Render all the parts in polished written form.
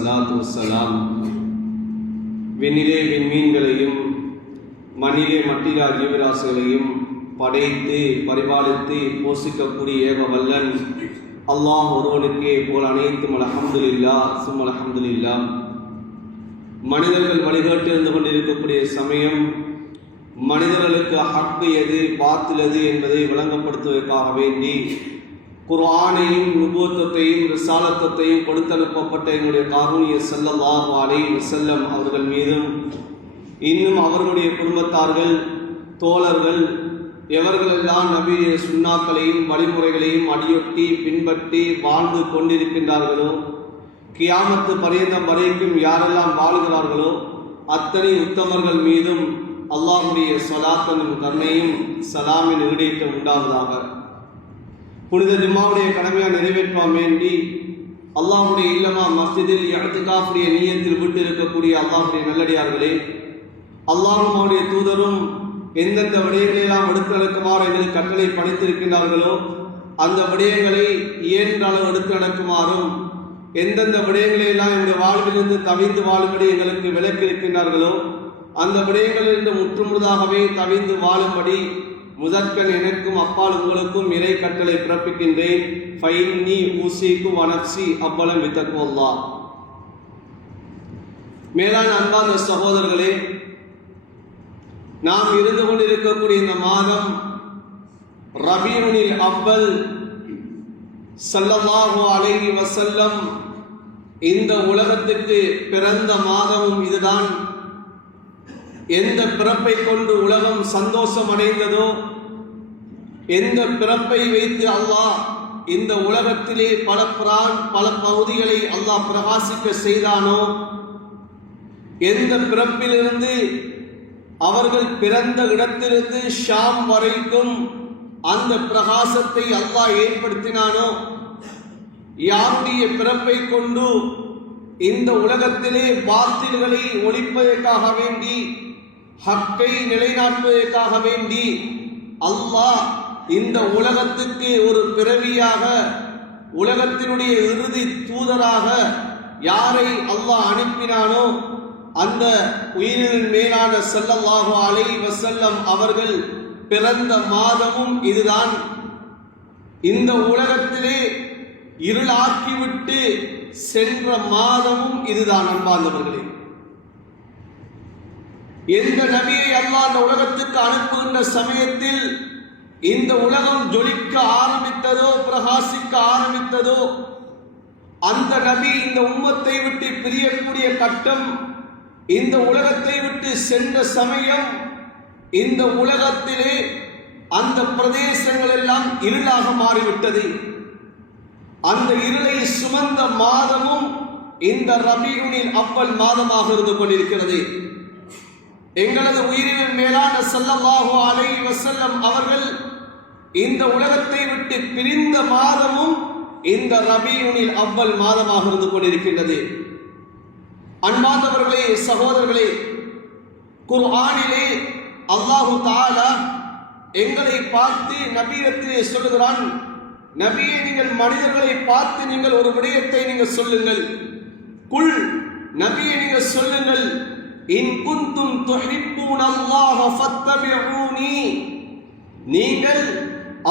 ஸலாத்து வஸ்ஸலாம். விண்ணிலே விண்மீன்களையும் மண்ணிலே மட்டிலா ஜீவராசிகளையும் படைத்து பரிபாலித்து போஷிக்கக்கூடிய ஏக வல்லன் அல்லாஹ் ஒருவனுக்கே போல் அனைத்தும் அல்ஹம்துலில்லாஹ் சும்ம அல்ஹம்துலில்லாஹ். மனிதர்கள் வழிகாட்டிருந்து கொண்டிருக்கக்கூடிய சமயம் மனிதர்களுக்கு ஹக்கு எது பாத்தில் எது என்பதை விளங்கப்படுத்துவதற்காக வேண்டி குர்ஆனையும் நுபுவத்தையும் ரிசாலத்தையும் கொடுத்தனுப்பப்பட்ட எங்களுடைய காரூணிய ஸல்லல்லாஹு அலைஹி வஸல்லம் அவர்கள் மீதும் இன்னும் அவர்களுடைய குடும்பத்தார்கள் தோழர்கள் எவர்களெல்லாம் நபிய சுன்னாக்களையும் வழிமுறைகளையும் அடியொட்டி பின்பற்றி வாழ்ந்து கொண்டிருக்கின்றார்களோ கியாமத்து பரியந்தம் வரைக்கும் யாரெல்லாம் வாழ்கிறார்களோ அத்தனை உத்தமர்கள் மீதும் அல்லாஹ்வுடைய ஸலாத்தின் கருணையும் சலாமின் ஈடேற்றம் உண்டாவதாக. புனித ஜும்மாவுடைய கடமையை நிறைவேற்றாம வேண்டி அல்லாஹ்வுடைய இல்லமா மஸ்ஜிதில் இஅ்திகாஃபுடைய நியத்தில் விட்டு இருக்கக்கூடிய அல்லாஹ்வுடைய நல்லடியார்களே, அல்லாஹ்வும் அவருடைய தூதரும் எந்தெந்த விடயங்களெல்லாம் எடுத்து நடக்குமாறு எங்களுக்கு கட்டளை பணித்திருக்கின்றார்களோ அந்த விடயங்களை இயன்ற அளவு எடுத்து நடக்குமாறும் எந்தெந்த விடயங்களையெல்லாம் எங்களுடைய வாழ்விலிருந்து தவிந்து வாழும்படி எங்களுக்கு விலக்கி இருக்கின்றார்களோ அந்த விடயங்களிலிருந்து முற்றுமுழுதாகவே தவிந்து வாழும்படி முதற்கன் எனக்கும் அப்பால் உங்களுக்கும் இறை கட்டளை பிறப்பிக்கின்றேன். ஃபைன்னி ஊசிக்கு வனப்சி அவ்வளம் வித்தக்குவல்லா. மேலான அன்பான சகோதரர்களே, நாம் இருந்து கொண்டிருக்கக்கூடிய இந்த மாதம் ரபீஉல் அவ்வல் ஸல்லல்லாஹு அலைஹி வஸல்லம் இந்த உலகத்துக்கு பிறந்த மாதமும் இதுதான். எந்த பிறப்பை கொண்டு உலகம் சந்தோஷம் அடைந்ததோ, எந்த பிறப்பை வைத்து அல்லாஹ் இந்த உலகத்திலே பல பகுதிகளை அல்லாஹ் பிரகாசிக்க செய்தானோ, எந்த பிறப்பிலிருந்து அவர்கள் பிறந்த இடத்திலிருந்து ஷாம் வரைக்கும் அந்த பிரகாசத்தை அல்லாஹ் ஏற்படுத்தினானோ, யாருடைய பிறப்பை கொண்டு இந்த உலகத்திலே பாத்தில்களை ஒழிப்பதற்காக வேண்டி ஹக்கை நிலைநாட்டுவதற்காக வேண்டி அல்லாஹ் இந்த உலகத்துக்கு ஒரு பிறவியாக உலகத்தினுடைய இறுதி தூதராக யாரை அல்லாஹ் அனுப்பினானோ அந்த உயிரின் மேலான ஸல்லல்லாஹு அலைஹி வஸல்லம் அவர்கள் பிறந்த மாதமும் இதுதான். இந்த உலகத்திலே இருளாக்கிவிட்டு சென்ற மாதமும் இதுதான். அன்பார்ந்தவர்களே, எந்த நபியை அல்லாஹ் இந்த உலகத்துக்கு அனுப்புகின்ற சமயத்தில் இந்த உலகம் ஜொலிக்க ஆரம்பித்ததோ பிரகாசிக்க ஆரம்பித்ததோ அந்த நபி இந்த உம்மத்தை விட்டு பிரியக்கூடிய கட்டம், இந்த உலகத்தை விட்டு சென்ற சமயம் இந்த உலகத்திலே அந்த பிரதேசங்கள் எல்லாம் இருளாக மாறிவிட்டது. அந்த இருளை சுமந்த மாதமும் இந்த ரபீஉல் அவ்வல் மாதமாக இருந்து கொண்டிருக்கிறது. எங்களது உயிரின் மேலான ஸல்லல்லாஹு அலைஹி வஸல்லம் அவர்கள் இந்த உலகத்தை விட்டு பிரிந்த மாதமும் இந்த ரபீஉல் அவ்வல் மாதமாக இருந்து கொண்டிருக்கின்றது. அன்பார்ந்தவர்களே, சகோதரர்களே, குர்ஆனிலே அல்லாஹு தஆலா எங்களை பார்த்து நபியிடத்திலே சொல்லுகிறான், நபியே, நீங்கள் மனிதர்களை பார்த்து நீங்கள் ஒரு விடயத்தை நீங்கள் சொல்லுங்கள். குல், நபியே நீங்கள் சொல்லுங்கள், இன் குன்தும் துஹிப்பூனல்லாஹ ஃபத்தபிஊனி, நீங்கள்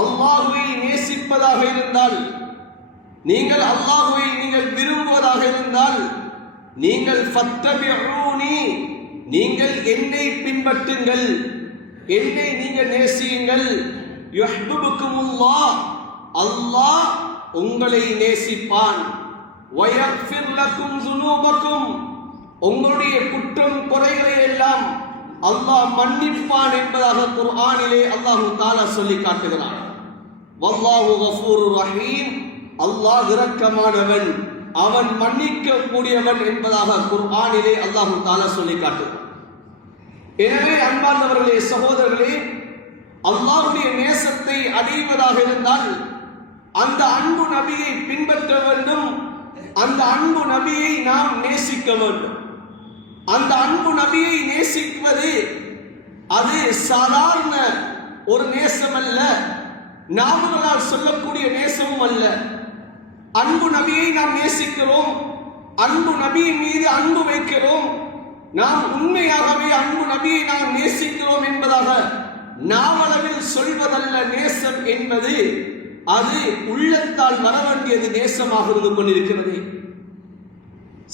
அல்லாஹ்வை நேசிப்பதாக இருந்தால், நீங்கள் அல்லாஹ்வை நீங்கள் விரும்புவதாக இருந்தால், நீங்கள் ஃபத்தபிஊனி, நீங்கள் என்னை பின்பற்றுங்கள், என்னை நீங்கள் நேசியுங்கள். யுஹ்பிபுக்குமுல்லாஹ், அல்லாஹ் உங்களை நேசிப்பான். வயக்ஃபிர் லக்கும் ஸுனூபக்கும், உங்களுடைய குற்றம் குறைகளை எல்லாம் அல்லாஹ் மன்னிப்பான் என்பதாக குர்ஆனிலே அல்லாஹ் தஆலா சொல்லி காட்டுகிறான். வல்லாஹு கஃபூருர் ரஹீம், அல்லாஹ் இரக்கமானவன், அவன் மன்னிக்க கூடியவன் என்பதாக குர்ஆனிலே அல்லாஹ் தஆலா சொல்லி காட்டுகிறான். எனவே அன்பார்ந்தவர்களே, சகோதரர்களே, அல்லாஹ்வுடைய நேசத்தை அடைவதாக இருந்தால் அந்த அன்பு நபியை பின்பற்ற வேண்டும். அந்த அன்பு நபியை நாம் நேசிக்க வேண்டும். அந்த அன்பு நபியை நேசிப்பது அது சாதாரண ஒரு நேசம் அல்ல, நாமங்களால் சொல்லக்கூடிய நேசமும் அல்ல. அன்பு நபியை நாம் நேசிக்கிறோம். அன்பு நபி மீது அன்பு வைக்கிறோம், நாம் உண்மையாகவே அன்பு நபியை நாம் நேசிக்கிறோம் என்பதாக நாவளவில் சொல்வதல்ல நேசம் என்பது. அது உள்ளத்தால் வர வேண்டியது நேசமாக இருந்து கொண்டிருக்கிறது.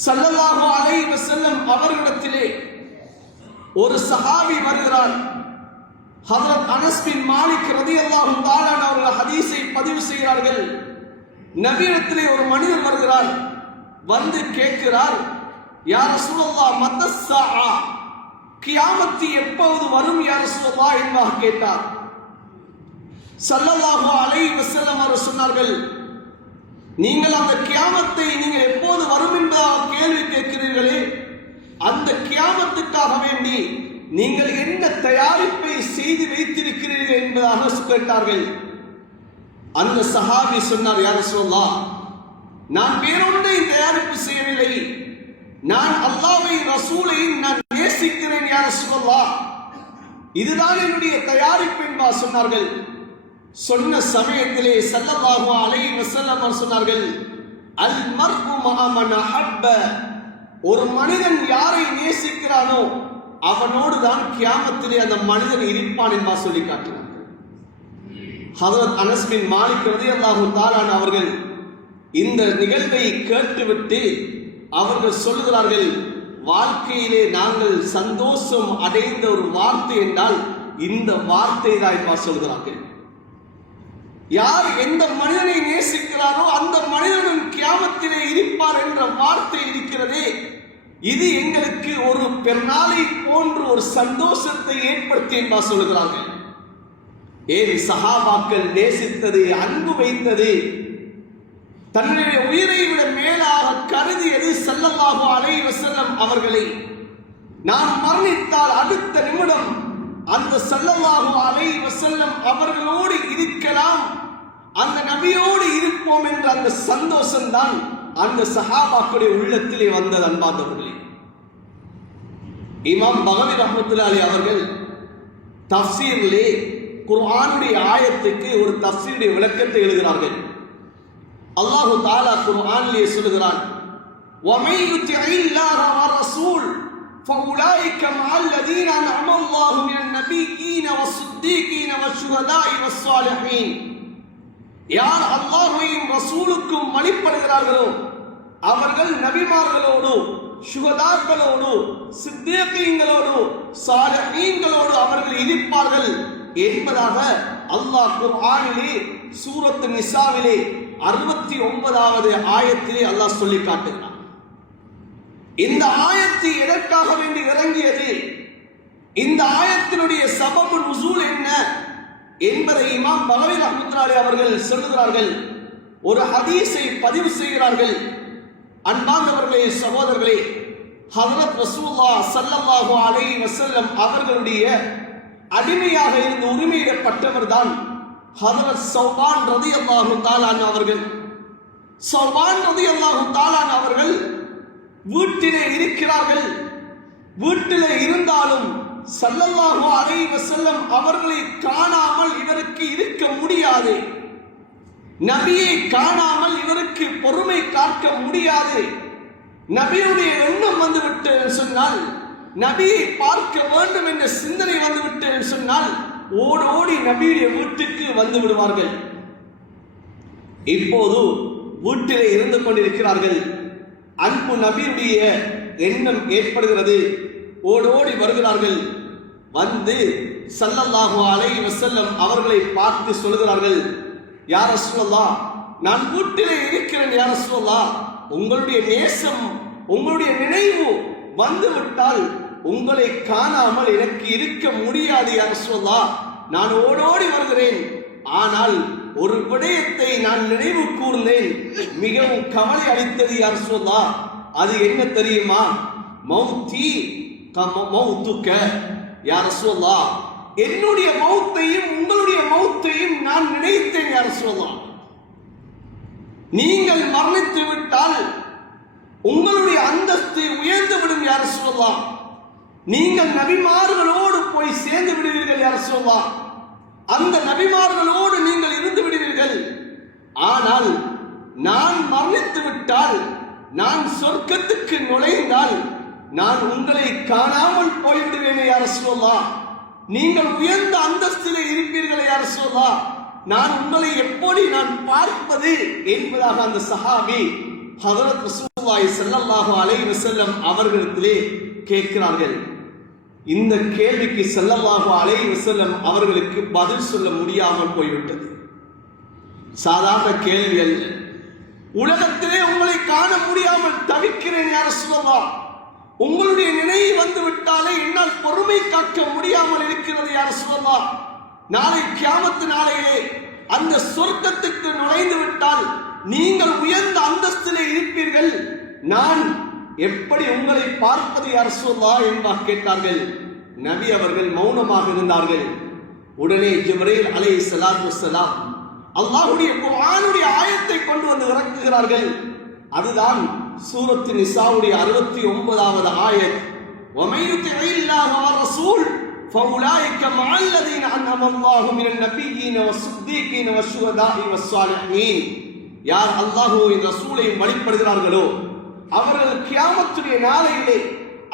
ஸல்லல்லாஹு அலைஹி வஸல்லம் அவர்களிடத்திலே ஒரு சஹாபி வருகிறார். ஹஜ்ரத் அனஸ் பின் மாலிக் ரலியல்லாஹு தஆலா அவர்கள் ஹதீஸை பதிவு செய்கிறார்கள். நபியிடத்திலே ஒரு மனிதர் வருகிறார், வந்து கேட்கிறார், யா ரசூலல்லாஹ் மத்தஸ்ஸாஅ, கியாமத் எப்போது வரும் யா ரசூலல்லாஹ் என்பதாக கேட்டார். ஸல்லல்லாஹு அலைஹி வஸல்லம் அவர்கள் சொன்னார்கள், நீங்கள் அந்த கியாமத்தை நீங்கள் எப்போது வரும் என்பதாக கேள்வி கேட்கிறீர்களே, அந்த கியாமத்துக்காக வேண்டி நீங்கள் என்ன தயாரிப்பை செய்து வைத்திருக்கிறீர்கள் என்பதாக கேட்டார்கள். அந்த சஹாபி சொன்னார், யா ரசூலல்லாஹ், நான் வேறொன்றை தயாரிப்பு செய்யவில்லை, நான் அல்லாஹ்வை ரசூலை நான் நேசிக்கிறேன் யா ரசூலல்லாஹ், இதுதான் என்னுடைய தயாரிப்பு என்பா சொன்னார்கள். சொன்ன சமயத்திலே ஸல்லல்லாஹு அலைஹி வஸல்லம் சொன்னார்கள், அல் மர்உ மஅ மன் அஹப்ப, ஒரு மனிதன் யாரை நேசிக்கிறானோ அவனோடு தான் கியாமத்திலே அந்த மனிதன் இருப்பான் என்பா சொல்லி காட்டினார்கள். ஹஜ்ரத் அனஸ் பின் மாலிக் ரலியல்லாஹு தஆலா அவர்கள் இந்த நிகழ்வை கேட்டுவிட்டு அவர்கள் சொல்லுகிறார்கள், வாழ்க்கையிலே நாங்கள் சந்தோஷம் அடைந்த ஒரு வார்த்தை என்றால் இந்த வார்த்தை தான் சொல்கிறார்கள். யார் எந்த மனிதனை நேசிக்கிறாரோ அந்த மனிதனும் கியாமத்திலே இருப்பார் என்ற வார்த்தை இருக்கிறதே, இது எங்களுக்கு ஒரு பெருநாளை போன்று ஒரு சந்தோஷத்தை ஏற்படுத்தி என்பா சொல்கிறார்கள். ஏன் சஹாபாக்கள் நேசித்தது, அன்பு வைத்தது, தன்னுடைய உயிரை விட மேலாக கருதியது ஸல்லல்லாஹு அலைஹி வஸல்லம் அவர்களை. நாம் மரணித்தால் அடுத்த நிமிடம் அந்த ஸல்லல்லாஹு அலைஹி வஸல்லம் அவர்களோடு இருக்கலாம், அந்த நபியோடு இருப்போம் என்ற அந்த சந்தோஷம் தான் அந்த சஹாபாக்களுடைய உள்ளத்திலே வந்தது. அன்பார்ந்தவர்களே, இமாம் பகவி ரஹ்மத்துல்லாஹி அவர்கள் தஃப்சீரிலே குர்ஆனுடைய ஆயத்துக்கு ஒரு தஃப்சீருடைய விளக்கத்தை எழுதுகிறார்கள். அல்லாஹ் தஆலா குர்ஆனிலே சொல்கிறான், وَمَن يُطِعِ اللَّهَ وَالرَّسُولَ فَأُولَٰئِكَ مَعَ الَّذِينَ أَنْعَمَ اللَّهُ مِنَ النَّبِيِّينَ وَالصِّدِّيقِينَ وَالشُّهَدَاءِ وَالصَّالِحِينَ. யார் அல்லாஹ்வையும் ரசூலுக்கும் வழிபடுகிறார்களோ அவர்கள் நபிமார்களோடு, சுஹதாக்களோடு, சித்தீகீன்களோடு, சாலிஹீன்களோடு அவர்கள் இருப்பார்கள் என்பதாக அல்லாஹ் குர்ஆனிலே சூரத்து நிசாவிலே 69வது ஆயத்திலே அல்லாஹ் சொல்லி காட்டுகிறார். இந்த ஆயத்து எதற்காக வேண்டி இறங்கியது, இந்த ஆயத்தினுடைய சபபு நுசூல் என்ன என்பதை இமாம் பகவி ரஹ்மத்துல்லாஹி அவர்கள் சொல்லுகிறார்கள். ஒரு ஹதீஸை பதிவு செய்கிறார்கள். அன்பார்ந்தவர்களே, சகோதரர்களே, ஹஜ்ரத் ரசூலுல்லாஹ் ஸல்லல்லாஹு அலைஹி வஸல்லம் அவர்களுடைய அடிமையாக இருந்து உரிமையிடப்பட்டவர் தான் ஹஜ்ரத் ஸௌபான் ரலியல்லாஹு தஆலா அவர்கள். ஸௌபான் ரலியல்லாஹு தஆலா அவர்கள் வீட்டிலே இருக்கிறார்கள். வீட்டிலே இருந்தாலும் ஸல்லல்லாஹு அலைஹி வஸல்லம் அவர்களை காணாமல் இவருக்கு இருக்க முடியாது. நபியை காணாமல் இவருக்கு பொறுமை காக்க முடியாது. நபியுடைய எண்ணம் வந்துவிட்டு சொன்னால், நபியை பார்க்க வேண்டும் என்ற சிந்தனை வந்துவிட்டு சொன்னால் ஓடோடி நபியுடைய வீட்டுக்கு வந்து விடுவார்கள். இப்போது வீட்டிலே இருந்து கொண்டிருக்கிறார்கள். அன்பு நபியுடைய எண்ணம் ஏற்படுகிறது. ஓடோடி வருகிறார்கள். வந்து ஸல்லல்லாஹு அலைஹி வஸல்லம் அவர்களை பார்த்து சொல்கிறார்கள், யா ரசூலல்லாஹ், நான் வீட்டிலே இருக்கிறேன் யா ரசூலல்லாஹ், உங்களுடைய நேசம், உங்களுடைய நினைவு வந்துவிட்டால் உங்களை காணாமல் எனக்கு இருக்க முடியாது யா ரசூலல்லாஹ், நான் ஓடோடி வருகிறேன். ஆனால் ஒரு விடயத்தை நான் நினைவு கூர்ந்தேன், மிகவும் கவலை அளித்தது யா ரசூலல்லாஹ். அது என்ன தெரியுமா? மௌத்தி மௌத்துக்க யா ரசூலல்லாஹ், என்னுடைய மௌத்தையும் உங்களுடைய மௌத்தையும் நான் நினைத்தேன் யா ரசூலல்லாஹ். நீங்கள் மரணித்து விட்டால் உங்களுடைய அந்தஸ்து உயர்ந்து விடும் யா ரசூலல்லாஹ். நீங்கள் நபிமார்களோடு போய் சேர்ந்து விடுவீர்கள் யா ரசூலல்லாஹ். அந்த நபிமார்களோடு நீங்கள் இருந்து விடுவீர்கள். ஆனால் நான் மரணித்து விட்டால் நான் சொர்க்கத்துக்கு நுழைந்தால் நான் உங்களை காணாமல் போய்விடுவேனே யா ரசூலல்லாஹ். நீங்கள் உயர்ந்த அந்தஸ்திலே இருப்பீர்களே யா ரசூலல்லாஹ், நான் உங்களை எப்படி நான் பார்ப்பது என்பதாக அந்த சஹாபி ஹஜ்ரத் ரசூலுல்லாஹி ஸல்லல்லாஹு அலைஹி வஸல்லம் அவர்களிடத்திலே கேட்கிறார்கள். இந்த கேள்விக்கு ஸல்லல்லாஹு அலைஹி வஸல்லம் அவர்களுக்கு பதில் சொல்ல முடியாமல் போய்விட்டது. சாதாரண கேள்வி அல்ல. உலகத்திலே உங்களை காண முடியாமல் தவிக்கிறேன் யா ரசூலல்லாஹ், உங்களுடைய நினைவு வந்து விட்டாலே என்னால் பொறுமை காக்க முடியாமல் இருக்கிறது யா ரசூலல்லாஹ். நாளை கியாமத்து நாளையிலே அந்த சொர்க்கத்துக்கு நுழைந்து விட்டால் நீங்கள் உயர்ந்த அந்தஸ்திலே இருப்பீர்கள், நான் எப்படி உங்களை பார்ப்பது யா ரசூலல்லாஹ் என்பதாக கேட்டார்கள். நபி அவர்கள் மௌனமாக இருந்தார்கள். உடனே ஜிப்ரீல் அலைஹிஸ்ஸலாத்து வஸ்ஸலாம் அல்லாஹ்வுடைய குர்ஆனுடைய ஆயத்தை கொண்டு வந்து இறக்குகிறார்கள். அதுதான் சூரத்து நிசாவுடைய 69வது ஆயத். وَمَن يُطِعِ اللَّهَ وَالرَّسُولَ فَأُولَٰئِكَ مَعَ الَّذِينَ أَنْعَمَ اللَّهُ مِنَ النَّبِيِّينَ وَالصِّدِّيقِينَ وَالشُّهَدَاءِ وَالصَّالِحِينَ. யார் அல்லாஹ்வையும் ரசூலையும் வழிபடுகிறார்களோ அவர்கள் கியாமத்துடைய நாளையிலே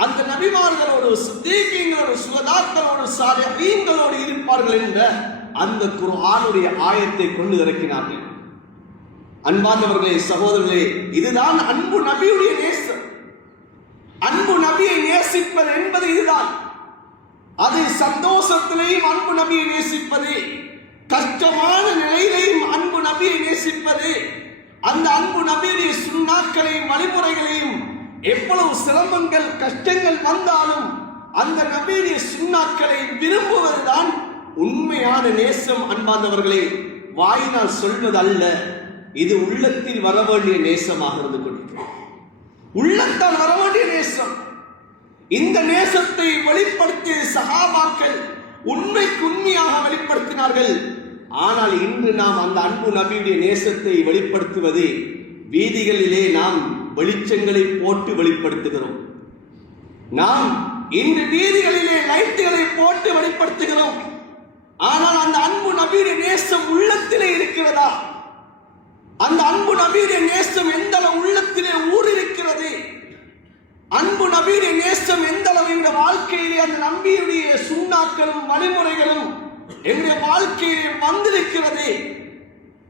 அந்த நபிமார்களோடு, சித்தீகீன்களோடு, சுஹதாக்களோடு, சாலிஹீன்களோடு இருப்பார்கள் என்ற அந்த குர்ஆனுடைய ஆயத்தை கொண்டு இறக்கினார்கள். அன்பார்ந்தவர்களே, சகோதரர்களே, இதுதான் அன்பு நபியுடைய நேசம். அன்பு நபியை நேசிப்பது என்பது இதுதான். அது சந்தோஷத்திலேயும் அன்பு நபியை நேசிப்பது, கஷ்டமான நிலையிலையும் அன்பு நபியை நேசிப்பது, அந்த அன்பு நபியுடைய சுன்னாக்களையும் வழிமுறைகளையும் எவ்வளவு சிரமங்கள் கஷ்டங்கள் வந்தாலும் அந்த நபியுடைய சுன்னாக்களை விரும்புவதுதான் உண்மையான நேசம். அன்பார்ந்தவர்களே, வாயினால் சொல்வது அல்ல, இது உள்ளத்தில் வர வேண்டிய நேசமாக இருந்து கொண்டிருக்கிறது. உள்ளத்தால் வர வேண்டிய நேசம். இந்த நேசத்தை வெளிப்படுத்திய சஹாபாக்கள் உண்மைக்கு உண்மையாக வெளிப்படுத்தினார்கள். ஆனால் இன்று நாம் அந்த அன்பு நபியுடைய நேசத்தை வெளிப்படுத்துவது வீதிகளிலே நாம் வெளிச்சங்களை போட்டு வெளிப்படுத்துகிறோம். நாம் இன்று வீதிகளிலே லைட்டுகளை போட்டு வெளிப்படுத்துகிறோம். ஆனால் அந்த அன்பு நபியுடைய நேசம் உள்ளத்திலே இருக்கிறதா? அந்த அன்பு நபியுடைய நேசம் எந்த அளவு உள்ளத்திலே ஊறிருக்கிறது? அன்பு நபியுடைய நேசம் எந்த அளவு இந்த வாழ்க்கையிலே அந்த நபியுடைய சுன்னாக்களும் வழிமுறைகளும் எங்களுடைய வாழ்க்கையிலே வந்திருக்கிறது?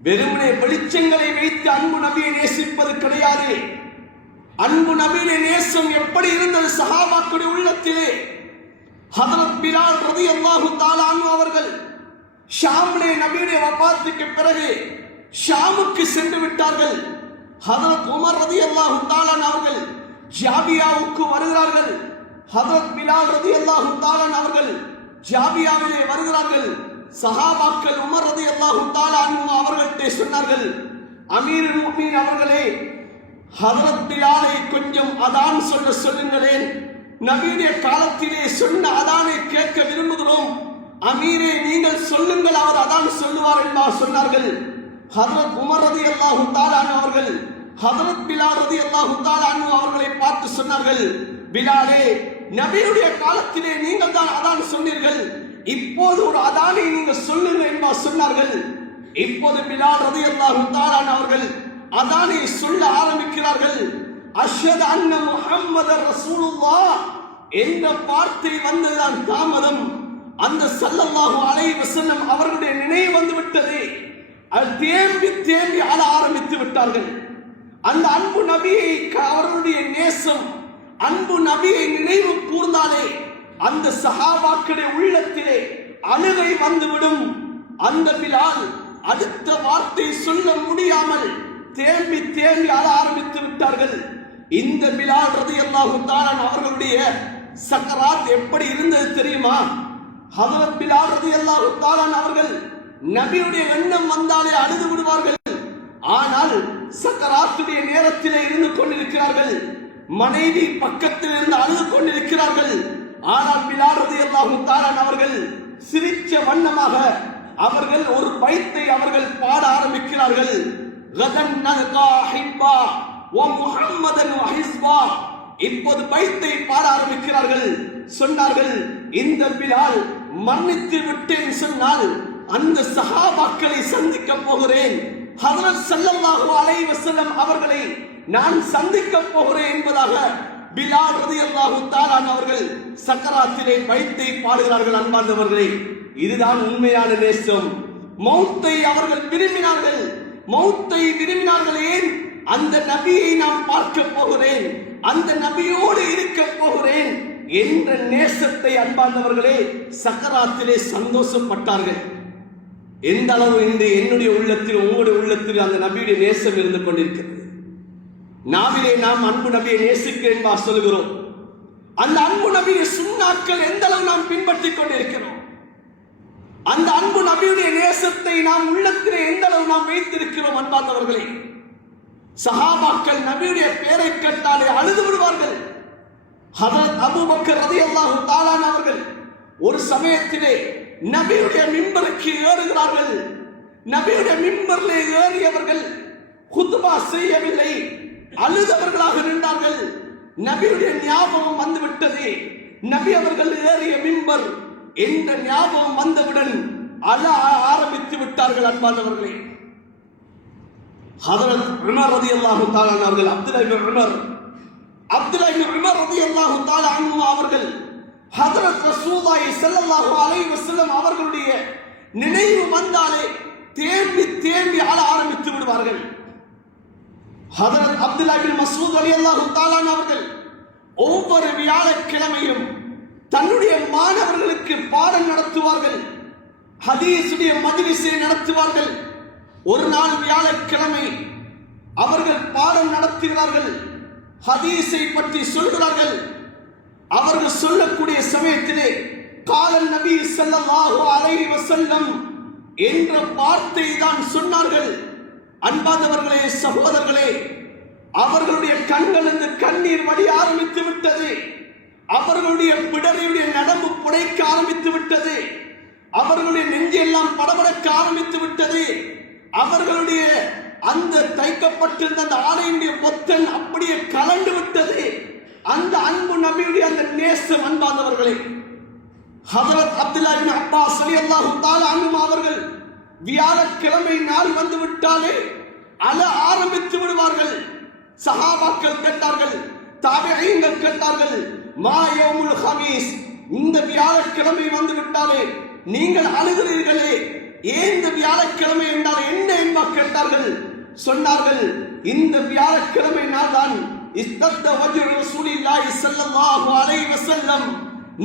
வெறுமனே வெளிச்சங்களை வைத்து அன்பு நபியை நேசிப்பது கிடையாது. அன்பு நபியுடைய நேசம் எப்படி இருந்தது சஹாபாக்களுடைய உள்ளத்திலே? ஹஜ்ரத் பிலால் ரலியல்லாஹு தஆலா அன்ஹு அவர்கள் ஷாமிலே நபியுடைய வஃபாத்துக்கு பிறகு ஷாமுக்கு சென்று விட்டார்கள். ஹஜ்ரத் உமர் ரலியல்லாஹு தஆலா அவர்கள் ஜாபியாவுக்கு வருகிறார்கள். ஹஜ்ரத் பிலால் ரலியல்லாஹு தஆலா அவர்கள் ஜாபியாவிலே வருகிறார்கள். சஹாபாக்கள் உமர் ரலியல்லாஹு தஆலா அன்ஹு அவர்களிடம் சொன்னார்கள், அமீருல் முஃமினீன் அவர்களே, ஹஜ்ரத் பிலாலை கொஞ்சம் அதான் சொல்லுங்களேன். நபியுடைய காலத்திலே சொன்ன அதானை கேட்க விரும்புகிறோம். அமீரே, நீங்கள் சொல்லுங்கள், அவர் அதான் சொல்லுவார் என்பார் சொன்னார்கள். ஹஜ்ரத் உமர் ரலியல்லாஹு தஆலா அவர்கள் ஹஜ்ரத் பிலால் ரலியல்லாஹு தஆலா அவர்களை பார்த்து சொன்னார்கள், பிலாலே, நபியுடைய காலத்திலே நீங்கள் தான் அதான் சொன்னீர்கள், இப்போது ஒரு அதானை நீங்கள் சொல்லுங்கள் என்பார் சொன்னார்கள். இப்போது பிலால் ரலியல்லாஹு தஆலா அவர்கள் அதானை சொல்ல ஆரம்பிக்கிறார்கள். அஷ்ஹது அன்ன முஹம்மதர் ரசூலுல்லாஹ் என்ற வார்த்தை வந்ததுதான் தாமதம். அந்த ஸல்லல்லாஹு அலைஹி வஸல்லம் அவர்களுடைய நினைவு வந்து விட்டது. அது தேம்பி தேம்பி ஆள ஆரம்பித்து விட்டார்கள். அந்த அன்பு நபியை, அவர்களுடைய நேசம், அன்பு நபியை நினைவு கூர்ந்தாலே அந்த சஹாபாக்களுடைய உள்ளத்திலே அழுகை வந்துவிடும். அந்த பிலால் அடுத்த வார்த்தை சொல்ல முடியாமல் தேம்பி தேம்பி ஆள ஆரம்பித்து விட்டார்கள். இந்த பிலால் ரலியல்லாஹு தஆலா அவர்களுடைய சக்கராத் எப்படி இருந்தது தெரியுமா? ஹஜ்ரத் பிலால் ரலியல்லாஹு தஆலா அவர்கள் நபியுடைய எண்ணம் வந்தாலே அழுது விடுவார்கள். ஆனால் சக்கராத்துடைய நேரத்திலே இருந்து கொண்டிருக்கிறார்கள். மனைவி பக்கத்தில் இருந்து அழுது கொண்டிருக்கிறார்கள். ஆனால் பிலால் ரலியல்லாஹு தஆலா அவர்கள் சிரிச்ச வண்ணமாக அவர்கள் ஒரு பைத்தை அவர்கள் பாட ஆரம்பிக்கிறார்கள். கதன் நல்கா ஹிப்பா வ முஹம்மதன் வ ஹிஸ்பா. இப்போது பைத்தை பாட ஆரம்பிக்கிறார்கள். சொன்னார்கள், இந்த பிலால் மன்னித்து விட்டேன் சொன்னால் அந்த சஹாபாக்களை சந்திக்க போகிறேன். ஹஜ்ரத் ஸல்லல்லாஹு அலைஹி வஸல்லம் அவர்களை நான் சந்திக்க போகிறேன் என்பதாக பிலால் ரலியல்லாஹு தஆலா அவர்கள் சக்கராத்திலே வைத்தை பாடுகிறார்கள். அன்பார்ந்தவர்களே, இதுதான் உண்மையான நேசம். மௌத்தை அவர்கள் விரும்பினார்கள். மௌத்தை விரும்பினார்கள். ஏன்? அந்த நபியை நான் பார்க்க போகிறேன், அந்த நபியோடு இருக்க போகிறேன் என்ற நேசத்தை அன்பார்ந்தவர்களே சக்கராத்திலே சந்தோஷப்பட்டார்கள். எந்த அளவு இன்று என்னுடைய உள்ளத்தில் உங்களுடைய உள்ளத்தில் அந்த நபியுடைய நேசம் இருந்து கொண்டிருக்கிறது. நாவிலே நாம் அன்பு நபியை நேசிக்கிறேன் என்பா சொல்கிறோம். அந்த அன்பு நபியை சுன்னாக்கள் எந்த அளவு நாம் பின்பற்றிக் கொண்டிருக்கிறோம். அந்த அன்பு நபியுடைய நேசத்தை நாம் உள்ளத்திலே எந்த அளவு நாம் வைத்திருக்கிறோம். அன்பார்ந்தவர்களே, சஹாபாக்கள் நபியுடைய பெயரை கேட்டாலே அழுது விடுவார்கள். ஹஜ்ரத் அபூபக்கர் ரலியல்லாஹு தஆலா அவர்கள் ஒரு சமயத்திலே நபியுடைய மிம்பருக்கு ஏறுகிறார்கள். நபியுடைய மிம்பரிலே ஏறியவர்கள் குத்பா செய்யவில்லை, அழுதவர்களாக நின்றார்கள். நபியுடைய ஞாபகம் வந்துவிட்டது. நபி அவர்கள் ஏறிய மிம்பர் என்ற ஞாபகம் வந்தவுடன் அழ ஆரம்பித்து விட்டார்கள். அன்பானவர்களே, ஹஜ்ரத் உமர் ரலியல்லாஹு தஆலா அவர்கள் அப்துல்லாஹ் இப்னு உமர் ரலியல்லாஹு தஆலா அன்ஹு அவர்கள் ஹஜ்ரத் ரசூலுல்லாஹி ஸல்லல்லாஹு அலைஹி வஸல்லம் அவர்களுடைய நினைவு வந்தாலே தேம்பி தேம்பி அழ ஆரம்பித்து விடுவார்கள். ஹஜ்ரத் அப்துல்லாஹ் இப்னு மஸ்ஊத் ரலியல்லாஹு தஆலா அவர்கள் ஒவ்வொரு வியாழக்கிழமையும் தன்னுடைய மாணவர்களுக்கு பாடம் நடத்துவார்கள். ஹதீஸுடைய மஜ்லிஸை நடத்துவார்கள். ஒரு நாள் வியாழக்கிழமை அவர்கள் பாடம் நடத்துகிறார்கள். ஹதீஸை பற்றி சொல்கிறார்கள். அவர்கள் சொல்லக்கூடிய சமயத்திலே காலன் நபி ஸல்லல்லாஹு அலைஹி வஸல்லம் என்ற வார்த்தை தான் சொன்னார்கள். அன்பானவர்களே, சகோதரர்களே, அவர்களுடைய கண்களிலிருந்து கண்ணீர் வடிய ஆரம்பித்து விட்டது. அவர்களுடைய பிடரியுடைய நரம்பு புடைக்க ஆரம்பித்து விட்டது. அவர்களுடைய நெஞ்செல்லாம் படபடக்க ஆரம்பித்து விட்டது. அவர்களுடைய அந்த தைக்கப்பட்டிருந்த அந்த ஆடையுடைய பொத்தன் அப்படியே கலண்டு விட்டது. அந்த அன்பு நபியுடைய அந்த நேசம். அன்பானவர்களே, ஹஜ்ரத் அப்துல்லாஹ் இப்னு அப்பாஸ் ரலியல்லாஹு தஆலா அன்ஹு அவர்கள் வியாழக்கிழமை நாள் வந்து விட்டாலே அழ ஆரம்பித்து விடுவார்கள். சஹாபாக்கள் கேட்டார்கள், தாபிஈன்கள் கேட்டார்கள், மா யௌமுல் ஹமீஸ், இந்த வியாழக்கிழமை வந்து விட்டாலே நீங்கள் அழுகிறீர்களே, ஏன் இந்த வியாழக்கிழமை என்றால் என்ன என்பா கேட்டார்கள். சொன்னார்கள், இந்த வியாழக்கிழமை நாள் தான் இஸ்தத்த வஜ்ஹு ரசூலில்லாஹி ஸல்லல்லாஹு அலைஹி வஸல்லம்,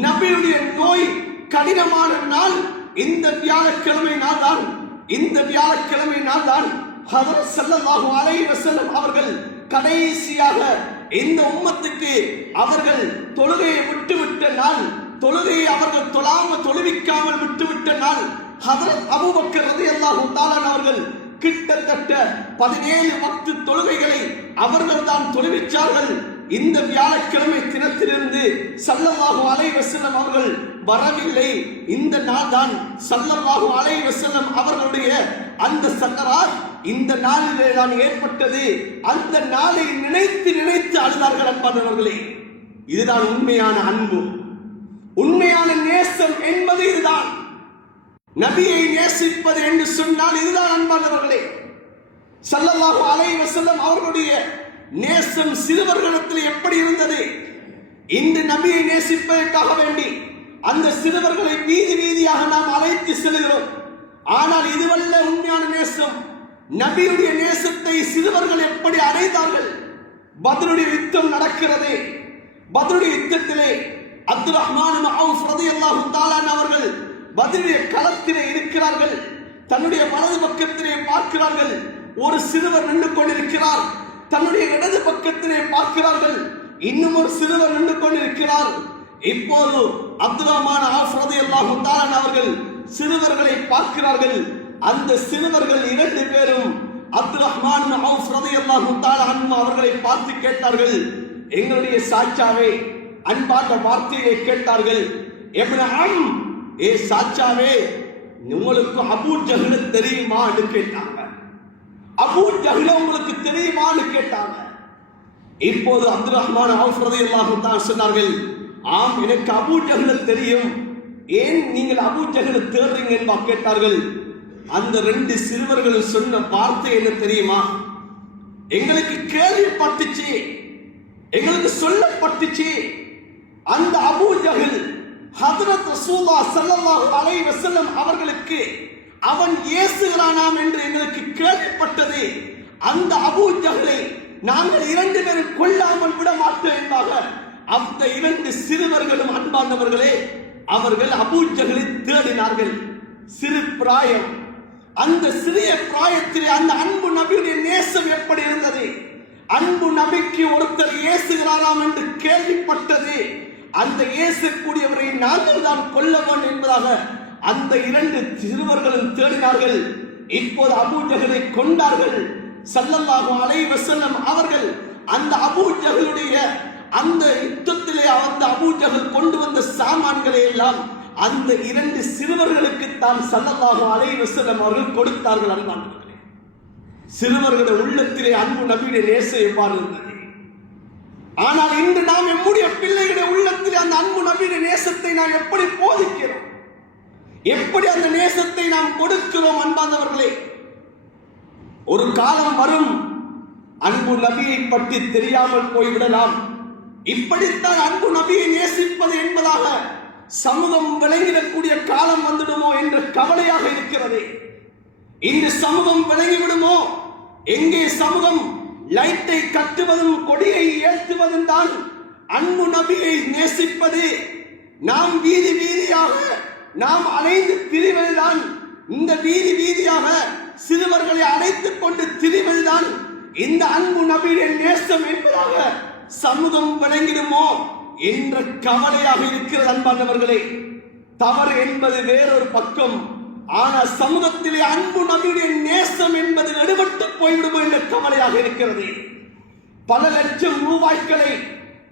நபியுடைய நோய் கடினமான நாள் இந்த வியாழக்கிழமை நாள் தான். இந்த வியாழக்கிழமை நாள் தான் ஹஜ்ரத் ஸல்லல்லாஹு அலைஹி வஸல்லம் அவர்கள் கடைசியாக இந்த உம்மத்துக்கு அவர்கள் தொழுகையை விட்டுவிட்ட நாள், தொழுகையை அவர்கள் தொழுவிக்காமல் விட்டுவிட்ட நாள். ஹஜ்ரத் அபூபக்கர் ரலியல்லாஹு தஆலா அவர்கள் கிட்டத்தட்ட 17 வக்து தொழுகைகளை அவர்கள் தான் தொழுவிச்சார்கள். இந்த வியாழக்கிழமை தினத்திலிருந்து ஸல்லல்லாஹு அலைஹி வஸல்லம் அவர்கள் வரவில்லை. இந்த நாள் தான் ஸல்லல்லாஹு அலைஹி வஸல்லம் அவர்களுடைய அந்த சக்கராத் இந்த நாளிலே தான் ஏற்பட்டது. அந்த நாளை நினைத்து நினைத்து அழுதார்கள். அன்பானவர்களே, இதுதான் உண்மையான அன்பு, உண்மையான நேசம் என்பது இதுதான். நபியை நேசிப்பது என்று சொன்னால் இதுதான். அன்பானவர்களே, ஸல்லல்லாஹு அலைஹி வஸல்லம் அவர்களுடைய நேசம் சிறுவர்களிடத்தில் எப்படி இருந்தது? இந்த நபியை நேசிப்பதற்காக வேண்டி அந்த சிறுவர்களை வீதி வீதியாக நாம் அழைத்து செல்கிறோம். ஆனால் இதுவல்ல உண்மையான நேசம். நபியுடைய நேசத்தை சிறுவர்கள் எப்படி அடைந்தார்கள்? பத்ருடைய யுத்தம் நடக்கிறது. பத்ருடைய யுத்தத்திலே அப்துல் ரஹ்மான் இப்னு அவுஃப் ரலியல்லாஹு தஆலா அவர்கள் பத்ருடைய களத்திலே இருக்கிறார்கள். தன்னுடைய வலது பக்கத்திலே பார்க்கிறார்கள், ஒரு சிறுவர் நின்று கொண்டிருக்கிறார். தன்னுடைய இடது பக்கத்திலே பார்க்கிறார்கள், இன்னும் ஒரு சிறுவர் நின்று கொண்டிருக்கிறார். இப்போது அப்துல் ரஹ்மான் அவுஃப் ரலியல்லாஹு தஆலா அவர்கள் சிறுவர்களை பார்க்கிறார்கள். அந்த சிறுவர்கள் 2 பேரும் அப்துல் ரஹ்மான் அவுஃப் ரலியல்லாஹு தஆலா அவர்களை பார்த்து கேட்டார்கள், எங்களுடைய சாச்சாவே, அன்பான வார்த்தையை கேட்டார்கள். இப்னு ஏ சாச்சாவே, உங்களுக்கு அபூ ஜஹல் தெரியுமா என்று கேட்டாங்க. அபூ ஜஹல் உங்களுக்கு தெரியுமான்னு கேட்டாங்க. இப்போது அப்துல் ரஹ்மான் அவுஃப் ரலியல்லாஹு தஆலா சொன்னார்கள், ஆம், எனக்கு அபூ ஜஹல் தெரியும். ஏன் நீங்கள் அபூ ஜஹல் தேடுறீங்க என்று கேட்டார்கள். அந்த 2 சிறுவர்கள் சொன்ன வார்த்தை என்ன தெரியுமா? எங்களுக்கு கேள்விப்பட்டுச்சு, எங்களுக்கு சொல்லப்பட்டுச்சு, அந்த அபூ ஜஹல் ஹஜ்ரத் ரசூலுல்லாஹ் ஸல்லல்லாஹு அலைஹி வஸல்லம் அவர்களுக்கு அவன் ஏசுகிறானாம் என்று எங்களுக்கு கேள்விப்பட்டது. அந்த அபூ ஜஹலை நாங்கள் 2 பேரும் கொல்லாமல் விட மாட்டோம் என்பதாக அந்த 2 சிறுவர்களும் அன்பார்ந்தவர்களே அவர்கள் அபூ ஜஹலை தேடினார்கள். சிறு பிராயம், அந்த சிறிய பிராயத்திலே அந்த அன்பு நபியுடைய நேசம் எப்படி இருந்தது? அன்பு நபிக்கு ஒருத்தர் ஏசுகிறாராம் என்று கேள்விப்பட்டது. அந்த ஏசக்கூடியவரை நாங்கள் தான் கொல்ல வேண்டும் என்பதாக அந்த 2 சிறுவர்களும் தேடினார்கள். இப்போது அபூ ஜஹலை கொண்டார்கள். ஸல்லல்லாஹு அலைஹி வஸல்லம் அவர்கள் அந்த அபூ ஜஹலுடைய அந்த யுத்தத்திலே அந்த அபூ ஜஹல் கொண்டு வந்த சாமான்களை எல்லாம் அந்த 2 சிறுவர்களுக்கு தான் ஸல்லல்லாஹு அலைஹி வஸல்லம் அவர்கள் கொடுத்தார்கள். அன்பானவர்களே, சிறுவர்களுடைய உள்ளத்திலே அன்பு நபியுடைய நேசம் எவ்வாறு இருந்தது? ஆனால் இன்று நாம் நம்முடைய பிள்ளைகளுடைய உள்ளத்திலே அந்த அன்பு நபியுடைய நேசத்தை நாம் எப்படி போதிக்கிறோம்? எப்படி அந்த நேசத்தை நாம் கொடுக்கிறோம்? அன்பானவர்களே, ஒரு காலம் வரும், அன்பு நபியை பற்றி தெரியாமல் போய்விடலாம். இப்படித்தான் அன்பு நபியை நேசிப்பது என்பதாக சமூகம் விளங்கிடக்கூடிய காலம் வந்துடுமோ என்ற கவலையாக இருக்கிறது. இன்று சமூகம் விளங்கிவிடுமோ? எங்கே சமூகம் லைட்டை கட்டுவதும் கொடியை ஏற்றுவதும் தான் அன்பு நபியை நேசிப்பது. நாம் வீதி வீதியாக நாம் அலைந்து திரிவதுதான், இந்த வீதி வீதியாக சிறுவர்களை அழைத்துக் கொண்டு திரிவதுதான் இந்த அன்பு நபியுடைய நேசம் என்பதாக சமூகம் விளங்கிடுமோ என்ற கவலையாக இருக்கிறது. அன்பானவர்களே, தவறு என்பது வேறொரு பக்கம், ஆனால் சமூகத்திலே அன்பு நபியுடைய நேசம் என்பது எடுபட்டு போய்விடுமோ என்ற கவலையாக இருக்கிறது. பல லட்சம் ரூபாய்களை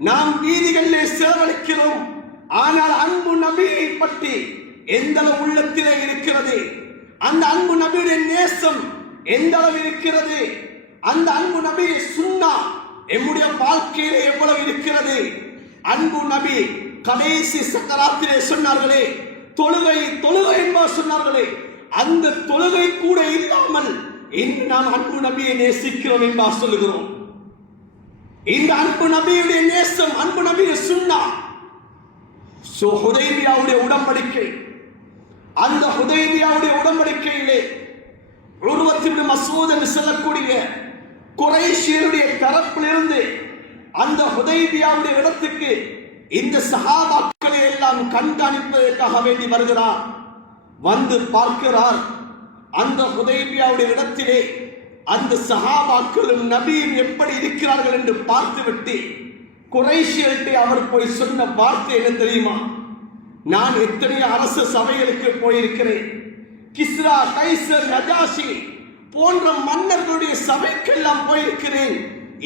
நாம் வீதிகளிலே செலவழிக்கிறோம், ஆனால் அன்பு நபியை பற்றி எந்த அளவு உள்ளத்திலே இருக்கிறது? அந்த அன்பு நபியுடைய நேசம் எந்த அளவு இருக்கிறது? அந்த அன்பு நபியை சுன்னா எம்முடைய வாழ்க்கையிலே எவ்வளவு இருக்கிறது? அன்பு நபி கடைசி சக்கராத்திலே சொன்னார்களே, தொழுகை தொழுகை என்பவர் சொன்னார்களே, அந்த தொழுகை கூட இல்லாமல் இன்று நாம் அன்பு நபியை நேசிக்கிறோம் என்பார் சொல்லுகிறோம். இந்த அன்பு நபியுடைய நேசம், அன்பு நபியை சுன்னா, ஹுதைபியாவுடைய உடன்படிக்கை, அந்த ஹுதைபியாவுடைய உடன்படிக்கையிலே உர்வத் இப்னு மஸ்ஊத் என்று சொல்லக்கூடிய குறைஷியருடைய தரப்பிலிருந்து அந்த ஹுதைபியாவுடைய இடத்துக்கு இந்த சஹாபாக்களை எல்லாம் கண்காணிப்பதற்காக வேண்டி வருகிறார். வந்து பார்க்கிறார், அந்த ஹுதைபியாவுடைய இடத்திலே அந்த சஹாபாக்களும் நபியும் எப்படி இருக்கிறார்கள் என்று பார்த்துவிட்டு குறைஷியர்கிட்ட அவர் போய் சொன்ன வார்த்தை என்ன தெரியுமா? நான் எத்தனையோ அரசு சபைகளுக்கு போயிருக்கிறேன், கிஸ்ரா, கைசர், நஜாஷி போன்ற மன்னர்களுடைய சபைக்கெல்லாம் போயிருக்கிறேன்.